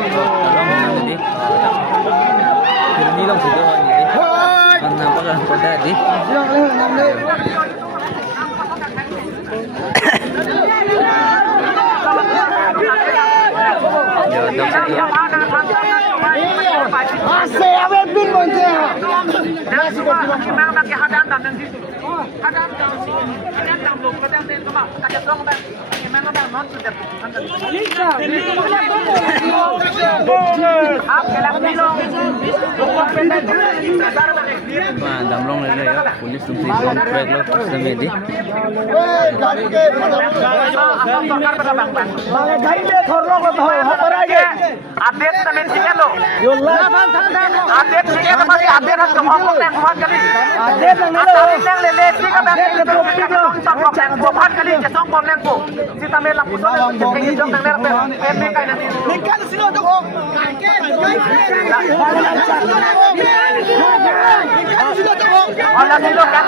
jadi ini long sudah ini kenapa kan pada di damlong lagi ya polis tuh sih komplek lo sistem ini update temen sini lo update sini masih update harus ngomong yang buat kali update yang lele sih kan buat kali kesong bom yang bu si tamen lampu soalnya jadi jom yang nerpe PP kayak nanti kan sini untuk om Olah itu kan.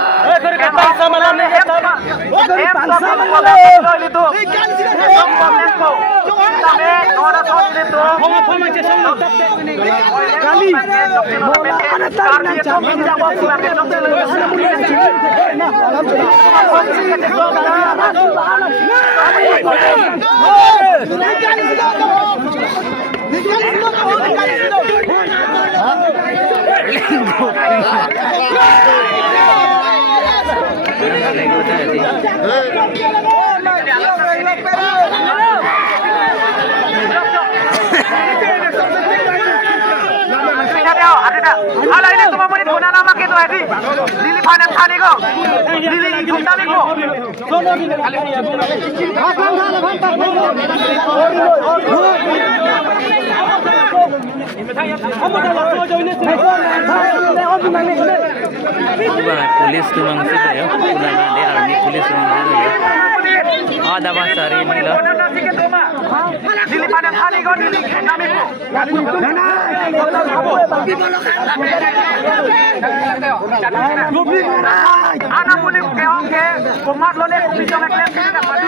Bangsa malam ni sama. Bangsa malam itu. Komponenku. Kami orang soal itu. Mengapa macam sama kali. Mana tahu nak cakap jawab pulang ke dokter. Ala ini cuma mau guna nama kita tadi. Lili panen tadi ko. Lili junta ni ko. Polis tu mangsi ya, ada army polis mangsi ya. Ada bahasa ini lah. Lili panen tadi ko, lili kami ko. Anak mulim keong ke, komat lo nih, bisa ngeklaim kita dapat.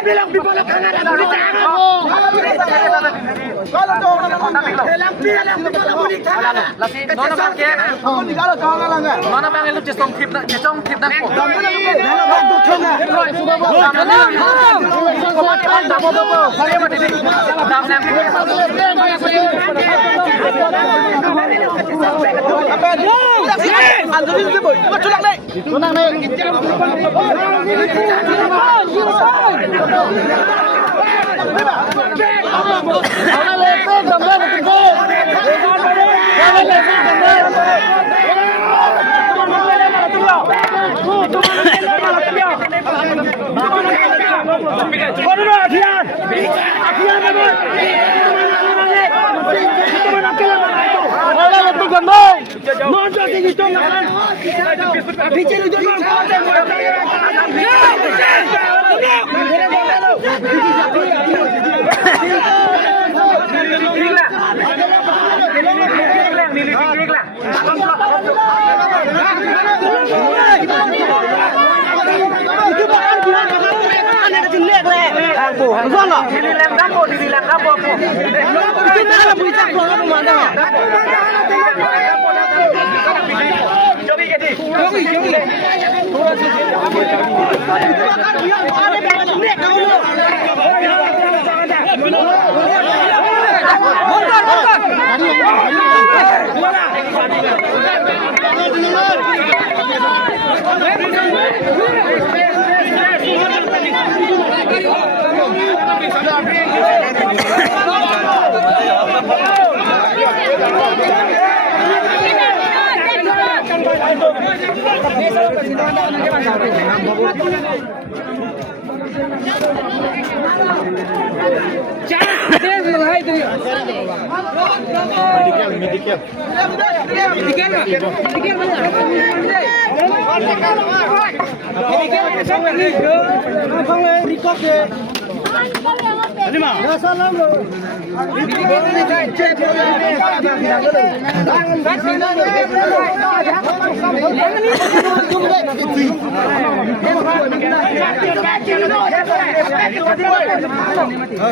Bilang di bola kanan ada di tanganmu. Kalau tuh bilang di bola budi kanan. Lagi nona pakai. Kau di kalau kau ngalang enggak? Nona pengen lu cesong tip nak.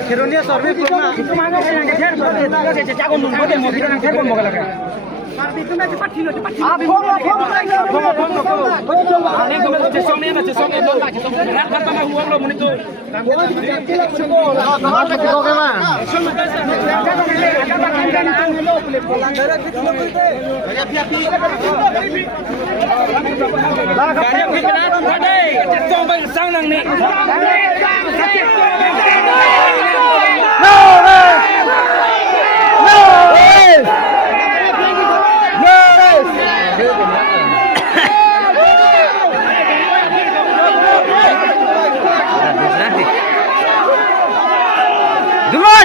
Kironia service na itu mana jago nunggu deh mau kita nang telepon mau lagi. Itu nanti cepat sini cepat sini. Apa? Ini cuma cesongnya na cesongnya dong. Rat kata mah uang lo menit tu.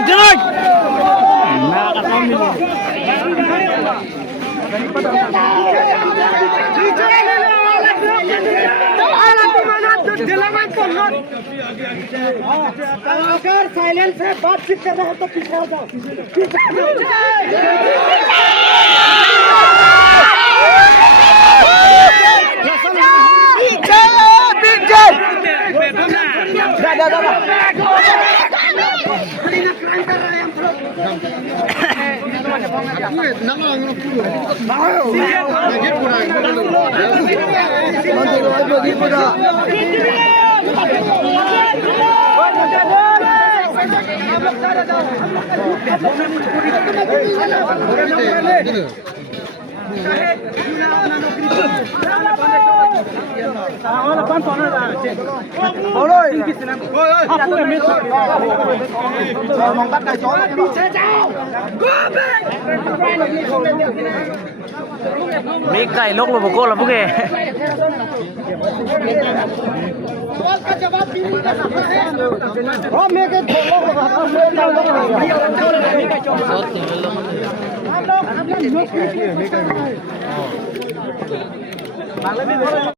Jelek. अगर साइलेंस है बातचीत कर रहा है तो पीछे हो जाओ Mấy cày lốc vào cô là bức kìa.